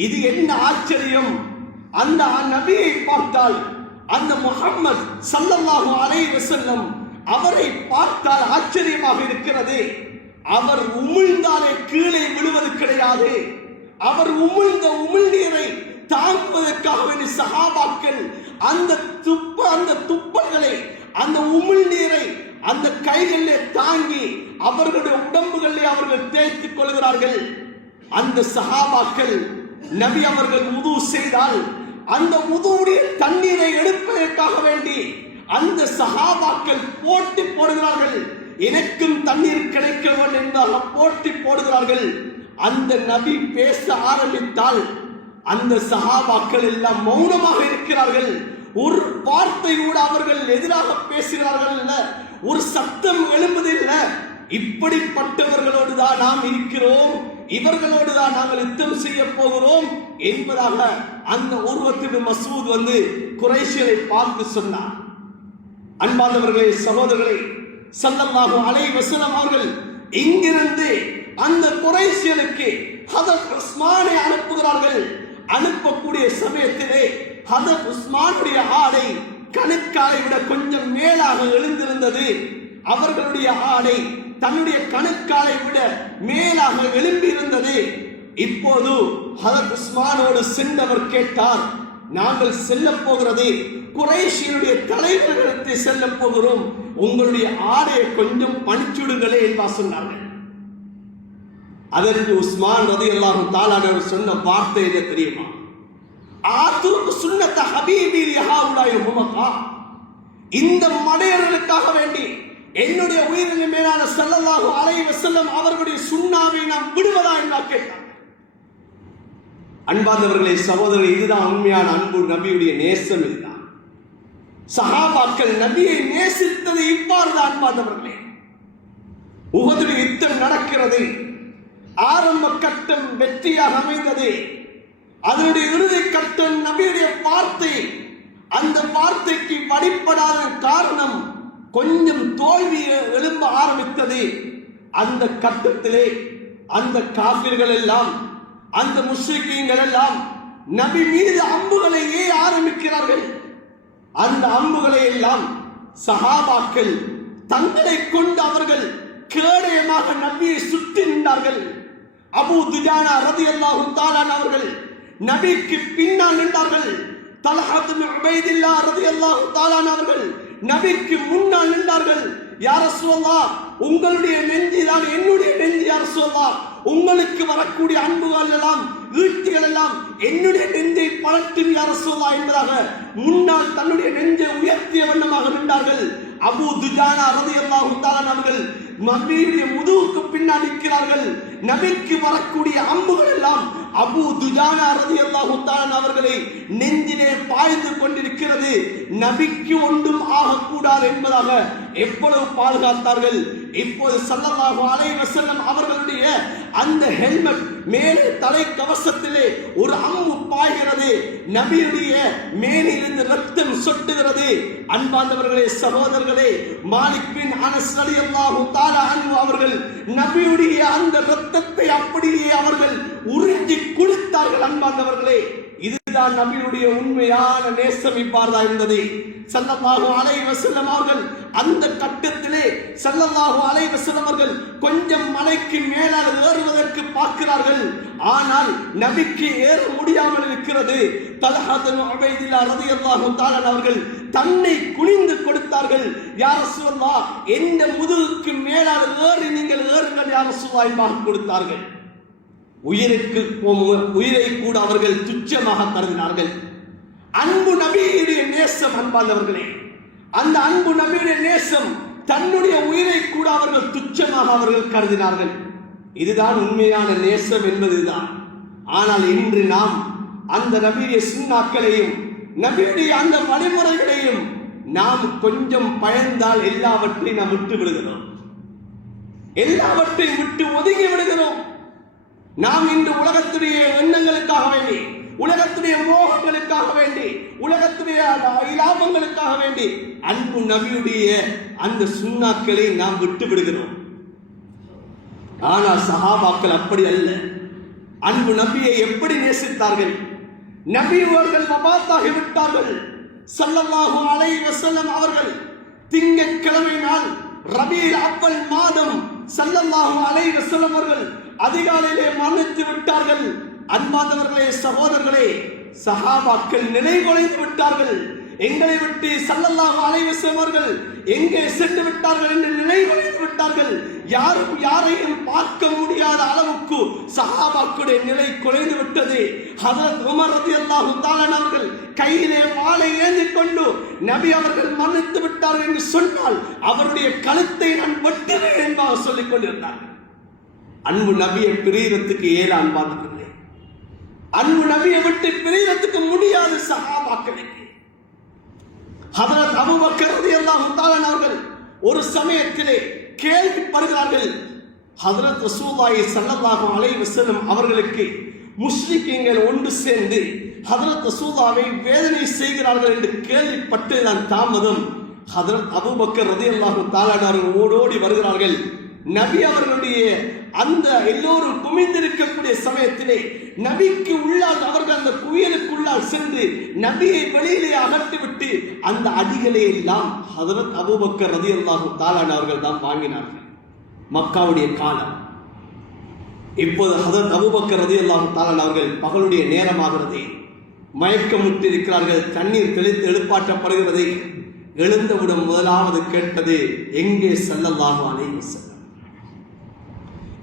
இது என்ன ஆச்சரியம்! அந்த நபியை பார்த்தால், அந்த முஹம்மது ஸல்லல்லாஹு அலைஹி வஸல்லம் அவரை பார்த்தால் ஆச்சரியமாக இருக்கிறது. அவர் உமிழ்ந்தாலே கீழே விழுவது கிடையாது. அவர் உமிழ்ந்த உமிழ்நீரை தாங்குவதற்காக வேண்டிய சஹாபாக்கள் அந்த துப்பல்களை, அந்த உமிழ்நீரை அந்த கைகளிலே தாங்கி அவர்களுடைய உடம்புகளிலே அவர்கள் தேய்த்துக் கொள்கிறார்கள். அந்த சஹாபாக்கள் நபி அவர்கள் உது செய்தால் அந்த உதுவுடைய தண்ணீரை எடுப்பதற்காக வேண்டி அந்த சஹாபாக்கள் போட்டி போடுகிறார்கள். எனக்கும் தண்ணீர் கிடைக்க வேண்டும் என்பதாக போட்டி போடுகிறார்கள். அந்த நபி பேச ஆரம்பித்தால் அந்த சஹாபாக்கள் எல்லாம் மௌனமாக இருக்கிறார்கள். ஒரு வார்த்தை கூட அவர்கள் எதிராக பேசுகிறார்கள் இல்ல, ஒரு சத்தம் எழும்புதில்லை. இப்படிப்பட்டவர்களோடு தான் நாம் இருக்கிறோம், இவர்களோடு தான் நாங்கள் யுத்தம் செய்ய போகிறோம் என்பதாக அந்த உர்வத் இப்னு மஸ்ஊத் வந்து குறைஷியரை பார்த்து சொன்னார். அன்பார்ந்தவர்களே, சகோதரர்களே, ஸல்லல்லாஹு அலைஹி வஸல்லம் அவர்கள் இங்கிருந்து அந்த குறைஷியனுக்கு ஹதரத் உஸ்மானை அனுப்புகிறார்கள். அனுப்பக்கூடிய சமயத்திலே ஹதரத் உஸ்மானுடைய ஆடை கணுக்காலை விட கொஞ்சம் மேலாக எழுந்திருந்தது. அவர்களுடைய ஆடை தன்னுடைய கணுக்காலை விட மேலாக எழும்பி இருந்தது. இப்போது ஹதரத் உஸ்மானோடு சென்றவர் கேட்டார், நாங்கள் செல்ல போகிறது குறைஷியனுடைய தலைவர்களுக்கு செல்ல போகிறோம், உங்களுடைய ஆடையை கொஞ்சம் பணிச்சுடுங்களே என்பா சொன்னார்கள். அதற்கு உஸ்மான் ரலியல்லாஹு தஆலா அவர் சொன்ன வார்த்தை என்ன தெரியுமா? ஆத்துருக்கு சுன்னத ஹபீபி லிஹாவுலாய் உம்மகா, இந்த மடையர்களுக்காக வேண்டி என்னுடைய உயிரின் மேலான ஸல்லல்லாஹு அலைஹி வஸல்லம் அவர்களுடைய சுன்னாவை நாம் விடுவதா என்று கேட்டார். அன்பார்ந்தவர்களே, சகோதரர்களே, இதுதான் உண்மையான அன்பு, நபியுடைய நேசம். இதுதான் சஹாபாக்கள் நபியை நேசித்தது இவ்வாறு தான். அன்பார்ந்தவர்களே, உஹதுடைய யுத்தம் நடக்கிறது. ஆரம்ப கட்டம் வெற்றியாக அமைந்தது. அதனுடைய இறுதி கட்டம் நபியுடைய வார்த்தை. அந்த வார்த்தைக்கு வழிபடாத காரணம் கொஞ்சம் தோல்வி எழும்ப ஆரம்பித்தது. அந்த கட்டத்திலே அந்த காபிர்கள் எல்லாம், அந்த முஸ்லிம்கள் எல்லாம் நபி மீது அம்புகளை ஆரம்பிக்கிறார்கள். அந்த அம்புகளை எல்லாம் சஹாபாக்கள் தங்களை கொண்டு அவர்கள் கேடயமாக நபியை சுற்றி நின்றார்கள். அபூ துஜானா ரலியல்லாஹு தஆலா அவர்கள் நபிக்கு பின்னால் நின்றார்கள். தல்ஹா இப்னு உபைதில்லாஹ் ரலியல்லாஹு தஆலா அவர்கள் நபிக்கு முன்னால் நின்றார்கள். யா ரசூலல்லாஹ், உங்களுடைய நெஞ்சு தான் என்னுடைய நெஞ்சு. யா ரசூலல்லாஹ், உங்களுக்கு வரக்கூடிய அன்புகள் எல்லாம், ஈட்டிகள் எல்லாம் என்னுடைய நெஞ்சை பழற்றும் யா ரசூலல்லாஹ் என்பதாக முன்னால் தன்னுடைய நெஞ்சை உயர்த்திய வண்ணமாக நின்றார்கள். அபூ துஜானா ரலியல்லாஹு தஆலா அவர்கள் நபியுடைய முதுகுக்கு பின்னால் நிற்கிறார்கள். நபிக்கு வரக்கூடிய அம்புகள் எல்லாம் அபூ துஜானா ரலியல்லாஹு தஆலா அவர்களை நெஞ்சிலே பாய்ந்து கொண்டிருக்கிறது. நபிக்கு ஒன்றும் ஆகக்கூடாது என்பதாக எவ்வளவு பாதுகாத்தார்கள். இப்போது ஸல்லல்லாஹு அலைஹி வஸல்லம் அவர்களுடைய அந்த ஹெல்மெட் மேலே தலை கவசத்திலே ஒரு அம்பு பாய்கிறது. நபியுடைய மேலிருந்து ரத்தம் சொட்டுகிறது. அன்பார்ந்தவர்களே, சகோதரர்களே, மாலிக் பின் அனஸ் ரலியல்லாஹு தஆலா அன்ஹு அவர்கள் நபியுடைய அந்த ரத்தத்தை அப்படியே அவர்கள் உறிஞ்சி குடித்தார்கள். அன்பார்ந்தவர்களே, இதுதான் நபியுடைய உண்மையான நேசம். இவ்வாறுதான் இருந்தது. ஸல்லல்லாஹு அலைஹி வஸல்லம் அவர்கள் அந்த கட்டத்திலே ஸல்லல்லாஹு அலைஹி வஸல்லம் அவர்கள் கொஞ்சம் மலைக்கு மேலால் ஏறுவதற்கு பார்க்கிறார்கள். ஆனால் நபிக்கு ஏற முடியாமல் இருக்கிறது. தல்ஹா இப்னு உபைதில்லாஹ் ரலியல்லாஹு தஆலா அவர்கள் தன்னை குனிந்து கொடுத்தார்கள். யா ரசூலல்லாஹ், எந்த முதுகுக்கு மேலால் ஏறி நீங்கள் ஏறுங்கள் யா ரசூலல்லாஹ் என்பதாக கொடுத்தார்கள். உயிரை கூட அவர்கள் துச்சமாக கருதினார்கள். அன்பு நபியுடைய நேசம். அன்பானவர்களே, அந்த அன்பு நபியுடைய நேசம், தன்னுடைய உயிரை கூட அவர்கள் துச்சமாக அவர்கள் கருதினார்கள். இதுதான் உண்மையான நேசம் என்பதுதான். ஆனால் இன்று நாம் அந்த நபியுடைய சுன்னாக்களையும் நபியுடைய அந்த வழிமுறைகளையும் நாம் கொஞ்சம் பயந்தால் எல்லாவற்றையும் நாம் விட்டு விடுகிறோம். எல்லாவற்றையும் விட்டு ஒதுங்கி விடுகிறோம். நாம் இன்று உலகத்துடைய எண்ணங்களுக்காக வேண்டி, உலகத்துடைய மோகங்களுக்காக வேண்டி, உலகத்துடைய இலாபங்களுக்காக வேண்டி அன்பு நபியுடைய அந்த சுன்னாக்களை நாம் விட்டு விடுகிறோம். ஆனால் சஹாபாக்கள் அப்படி அல்ல. அன்பு நபியை எப்படி நேசித்தார்கள்! நபி அவர்கள் வபாத்தாகி விட்டார்கள். ஸல்லல்லாஹு அலைஹி வஸல்லம் அவர்கள் திங்கட்கிழமை நாள் ரபீல் அவ்வல் மாதம் ஸல்லல்லாஹு அலைஹி வஸல்லம் அவர்கள் அதிகாலையிலே மரணித்து விட்டார்கள். அன்பார்ந்தவர்களே, சகோதரர்களே, சஹாபாக்கள் நிலைகுலைந்து விட்டார்கள். எங்களை விட்டு ஸல்லல்லாஹு அலைஹி வஸல்லம் அவர்கள் எங்கே சென்று விட்டார்கள் என்று நிலைகுலைந்து விட்டார்கள். யாரும் யாரையும் பார்க்க முடியாத அளவுக்கு சஹாபாக்களுடைய நிலை குலைந்து விட்டது. ஹஜ்ரத் உமர் ரலியல்லாஹு தஆலா அவர்கள் கையிலே வாளை ஏந்திக் கொண்டு நபி அவர்கள் மரணித்து விட்டார்கள் என்று சொன்னால் அவருடைய கழுத்தை நான் வெட்டுவேன் என்பதாக சொல்லிக் கொண்டிருந்தார்கள். அன்பு நபியை பிரியறதுக்கு ஏழு. அன்பார்ந்தவர்களே, அன்பு நபியை விட்டு பிரியறதுக்கு முடியாது சஹாபாக்களுக்கு. ஹஜ்ரத் அபூபக்கர் ரலியல்லாஹு தஆலா அவர்கள் ஒரு சமயத்திலே கேள்விப்படுகிறார்கள். ஹஜ்ரத் ரசூலுல்லாஹி ஸல்லல்லாஹு அலைஹி வஸல்லம் அவர்களுக்கு முஸ்லிம்கள் ஒன்று சேர்ந்து ஹஜ்ரத் ரசூலுல்லாஹை வேதனை செய்கிறார்கள் என்று கேள்விப்பட்டதுதான் தாமதம். ஹஜ்ரத் அபூபக்கர் ரலியல்லாஹு தஆலா அவர்கள் ஓடோடி வருகிறார்கள். நபி அவர்களுடைய அந்த எல்லோரும் குமிந்திருக்கக்கூடிய சமயத்திலே நபிக்கு உள்ளால் அவர்கள் அந்த குயலுக்குள்ளால் சென்று நபியை வெளியிலே அகற்றிவிட்டு அந்த அடிகளை எல்லாம் ஹஜ்ரத் அபூபக்கர் ரலியல்லாஹு தஆலா அவர்கள் தான் வாங்கினார்கள். மக்காவுடைய காலம். இப்போது ஹஜ்ரத் அபூபக்கர் ரலியல்லாஹு தஆலா அவர்கள் பகலுடைய நேரமாகிறது. மயக்கமுற்று இருக்கிறார்கள். தண்ணீர் தெளித்து எழுப்பாற்றப்படுகிறது. எழுந்தவுடன் முதலாவது கேட்டது, எங்கே ஸல்லல்லாஹு அலைஹி வஸல்லம்?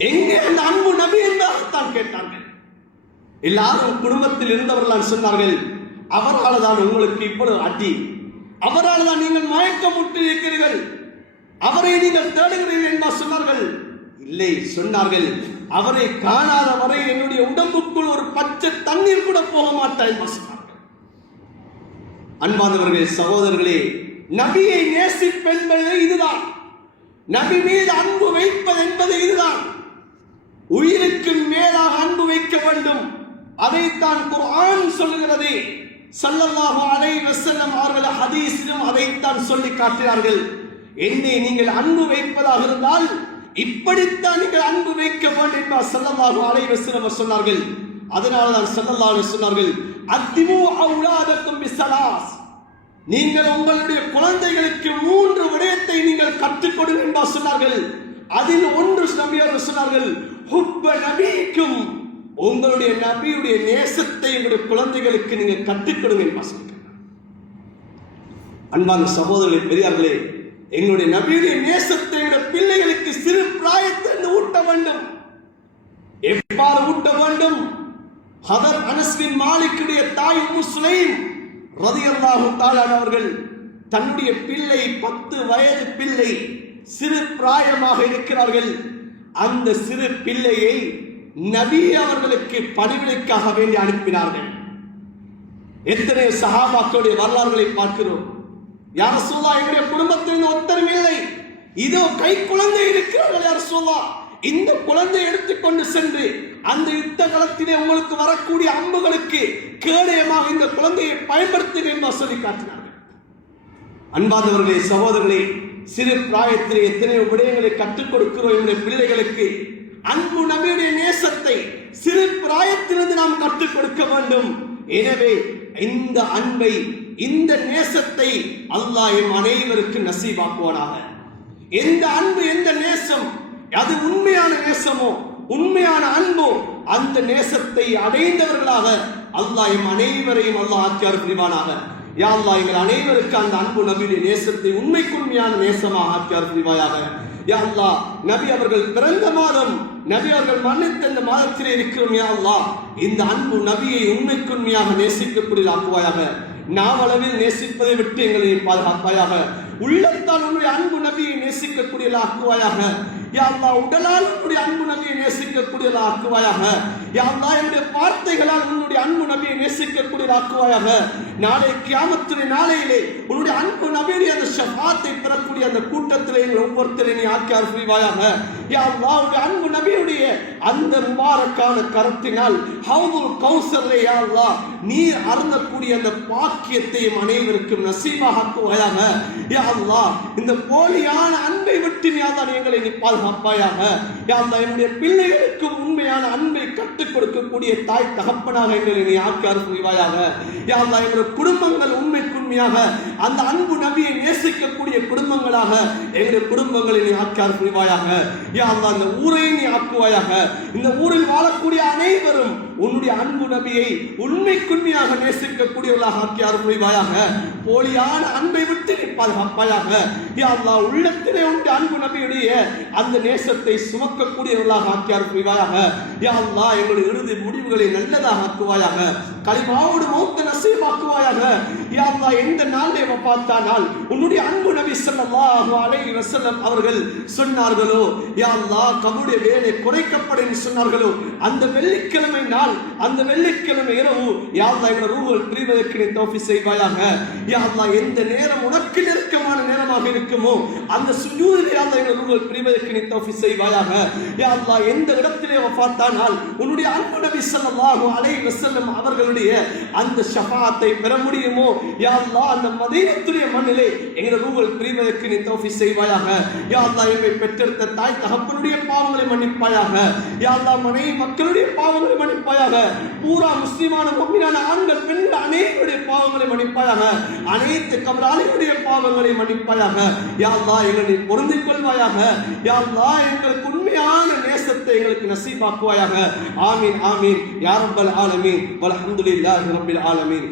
எங்கே அந்த அன்பு நபி என்றால்தான் கேட்டார்கள். எல்லாரும் குடும்பத்தில் இருந்தவர்கள் சொன்னார்கள், அவரால் தான் உங்களுக்கு இவ்வளவு அடி, அவரால் தான் நீங்கள் மயக்கமுற்று இருக்கிறீர்கள், அவரை நீங்கள் தேடுகிறீர்கள் என்று சொன்னார்கள். இல்லை, சொன்னார்கள், அவரை காணாத வரை என்னுடைய உடம்புக்குள் ஒரு பச்சை தண்ணீர் கூட போக மாட்டாய் என்று சொன்னார்கள். அன்பானவர்களே, சகோதரர்களே, நபியை நேசிப்பென்பது இதுதான். நபி மீது அன்பு வைப்பது என்பது இதுதான். உயிருக்கு மேலாக அன்பு வைக்க வேண்டும். அதைத்தான் குர்ஆன் சொல்லுகிறது. ஸல்லல்லாஹு அலைஹி வஸல்லம் அவர்கள் ஹதீஸிலும் அதைத்தான் சொல்லி காட்டினார்கள். என்னை நீங்கள் அன்பு வைப்பதாக இருந்தால் இப்படித்தான் நீங்கள் அன்பு வைக்க வேண்டும் என்று ஸல்லல்லாஹு அலைஹி வஸல்லம் சொன்னார்கள். அதனால தான் ஸல்லல்லாஹு அலைஹி சொன்னார்கள், அத்திமு அவுலாதக்கும் பிஸலாஸ், நீங்கள் உங்களுடைய குழந்தைகளுக்கு 3 விடயத்தை நீங்கள் கற்றுக் கொடுங்க என்று சொன்னார்கள். அதில் ஒன்று நபியர்கள் சொன்னார்கள், ஹுப்ப நபிக்கும், உங்களுடைய நபியுடைய நேசத்தை உங்களுடைய குழந்தைகளுக்கு நீங்க கற்றுக் கொடுங்க என்று சொன்னார்கள். அன்பான சகோதரர்களே, பெரியார்களே, எங்களுடைய நபியுடைய நேசத்தை எங்களுடைய பிள்ளைகளுக்கு சிறு பிராயத்திலிருந்து ஊட்ட வேண்டும். எவ்வாறு ஊட்ட வேண்டும்? ஹதர் அனஸ் பின் மாலிக்குடைய தாய் உம்மு சுலைம் ரலியல்லாஹு தஆலா அவர்கள் தன்னுடைய பிள்ளை 10 வயது பிள்ளை சிறு பிராயமாக இருக்கிறார்கள். அந்த சிறு பிள்ளையை நபி அவர்களுக்கு பணிவிடைக்காக வேண்டி அனுப்பினார்கள். எத்தனை சஹாபாக்களுடைய வரலாறுகளை பார்க்கிறோம். யா ரசூலுல்லாஹ், என்னுடைய குடும்பத்தில் ஒருத்தரும் இல்லை, இதோ கை குழந்தை இருக்கிறார்கள் யா ரசூலுல்லாஹ், இந்த குழந்தை எடுத்துக்கொண்டு சென்று அந்த யுத்த களத்திலே உங்களுக்கு வரக்கூடிய அம்புகளுக்கு கேடயமாக இந்த குழந்தையை பயன்படுத்துகிறேன் என்று சொல்லி காட்டினார்கள். அன்பானவர்களே, சகோதரர்களே, சிறு பிராயத்திலே எத்தனையோ விடயங்களை கற்றுக் கொடுக்கிறோம் என்னுடைய பிள்ளைகளுக்கு. அன்பு நபியுடைய நேசத்தை சிறு பிராயத்திலிருந்து நாம் கற்றுக் கொடுக்க வேண்டும். எனவே இந்த அன்பை, இந்த நேசத்தை அல்லாஹ் எம் அனைவருக்கு நசீபாக்குவானாக. எந்த அன்பு, எந்த நேசம் அது உண்மையான நேசமோ, உண்மையான அன்போ, அந்த நேசத்தை அடைந்தவர்களாக அல்லாஹ் எம் அனைவரையும் அல்லாஹ் ஆக்கியார் புரிவானாக. யா அல்லாஹ், எங்கள் அனைவருக்கு அந்த அன்பு நபியுடைய நேசத்தை உண்மைக்குண்மையான நேசமாக ஆக்கியார் புரிவாயாக. யா அல்லாஹ், நபி அவர்கள் பிறந்த மாதம், நபி அவர்கள் மன்னித்த இந்த மாதத்திலே இருக்கிறோம். யா அல்லாஹ், இந்த அன்பு நபியை உண்மைக்குண்மையாக நேசிக்கக்கூடிய ஆக்குவாயாக. நாவளவில் நேசிப்பதை விட்டு எங்களை பாதுகாப்பாயாக. உள்ளத்தால் உன்னுடைய அன்பு நபியை நேசிக்கக்கூடிய ஆக்குவாயாக. யா அல்லாஹ், உடலால் உன்னுடைய அன்பு நபியை நேசிக்கக்கூடிய ஆக்குவாயாக. யா அல்லாஹ், என்னுடைய வார்த்தைகளால் உன்னுடைய அன்பு நபியை நேசிக்கக்கூடிய ஆக்குவாயாக. நாளை கியாமத்துடைய நாளையிலே உன்னுடைய அன்பு நபியுடைய அந்த ஷஃபாத்தை பெறக்கூடிய அந்த கூட்டத்திலே எங்கள் ஒவ்வொருத்தரையும் நீ ஆக்கியார் புரிவாயாக. யா அல்லாஹ், உன்னுடைய அன்பு நபியுடைய அந்த முபாரக்கான கரத்தினால் ஹவுதுல் கௌசர்லே யா அல்லாஹ் நீர் அருந்தக்கூடிய அந்த பாக்கியத்தையும் அனைவருக்கும் நசீபாக ஆக்குவாயாக. யா அல்லாஹ், இந்த போலியான அன்பை விட்டு யா அல்லாஹ் எங்களை நீ பாதுகாப்பாயாக. யா அல்லாஹ், என்னுடைய பிள்ளைகளுக்கு உண்மையான அன்பை கற்றுக் கொடுக்கக்கூடிய தாய் தகப்பனாக எங்களை நீ ஆக்கியார் புரிவாயாக. யா அல்லாஹ், எங்களுடைய குடும்பங்கள் உண்மைக்குண்மையாக அந்த அன்பு நபியை நேசிக்கக்கூடிய குடும்பங்களாக எங்களுடைய குடும்பங்களை நீ ஆக்கியார் புரிவாயாக. யா அல்லாஹ், இந்த ஊரை நீ ஆக்குவாயாக. இந்த ஊரில் வாழக்கூடிய அனைவரும் உன்னுடைய அன்பு நபியை உண்மைக்குண்மையாக நேசிக்கக்கூடியவர்களாக ஆக்கியார் புரிவாயாக. போலியான அன்பை விட்டு நீ பாதுகாப்பாயாக. யா அல்லாஹ், உள்ளத்திலே உன்னுடைய அன்பு நபியுடைய அந்த நேசத்தை சுமக்கக்கூடியவர்களாக ஆக்கியார் புரிவாயாக. யா அல்லாஹ், எங்களுடைய இறுதி முடிவுகளை நல்லதாக ஆக்குவாயாக. கலிமாவோடு மௌத்த நசீபாக்குவாயாக. யா அல்லாஹ், எந்த நாளே பார்த்தானால் உன்னுடைய அன்பு நபி ஸல்லல்லாஹு அலைஹி வஸல்லம் அவர்கள் சொன்னார்களோ, யா அல்லாஹ், கபருடைய வேலை குறைக்கப்படும் சொன்னார்களோ, அந்த வெள்ளிக்கிழமை நாள், அந்த வெள்ளிக்கிழமை இரவு யா அல்லாஹ் எங்கள் ரூஹுல் பிரிவதற்கு நீ தௌஃபீக் செய்வாயாக. யா அல்லாஹ், எந்த நேரம் உனக்கு நெருக்கமான நேரமாக இருக்குமோ அந்த சுஜூதிலே யா அல்லாஹ் எங்கள் ரூஹுல் பிரிவதற்கு நீ தௌஃபீக் செய்வாயாக. யா அல்லாஹ், எந்த இடத்திலே வஃபாத்தானால் உன்னுடைய அன்பு நபி ஸல்லல்லாஹு அலைஹி வஸல்லம் அவர்களுடைய அந்த ஷஃபாஅத்தை பெற முடியுமோ, யா அல்லாஹ், அந்த மதீனத்துடைய மண்ணிலே எங்கள் ரூஹுல் பிரிவதற்கு நீ தௌஃபீக் செய்வாயாக. யா அல்லாஹ், எம்மை பெற்றெடுத்த தாய் தகப்பனுடைய பாவங்களை மன்னிப்பாயாக. யா அல்லாஹ், மனைவி மக்களுடைய பாவங்களை மன்னிப்பாயாக. பூரா முஸ்லிமான முஃமினான ஆண்கள் பெண்கள் அனைவருடைய பாவங்களை மன்னிப்பாயாக. அனைத்து கபராளிகளுடைய பாவங்களை மன்னிப்பாயாக. யா அல்லாஹ், எங்களை பொருந்திக் கொள்வாயாக. யா அல்லாஹ், எங்களுக்கு உண்மையான நேசத்தை எங்களுக்கு நசீபாக்குவாயாக. ஆமீன் ஆமீன் யா ரப்பல் ஆலமீன் வல்ஹம்துலில்லாஹி ரப்பில் ஆலமீன்.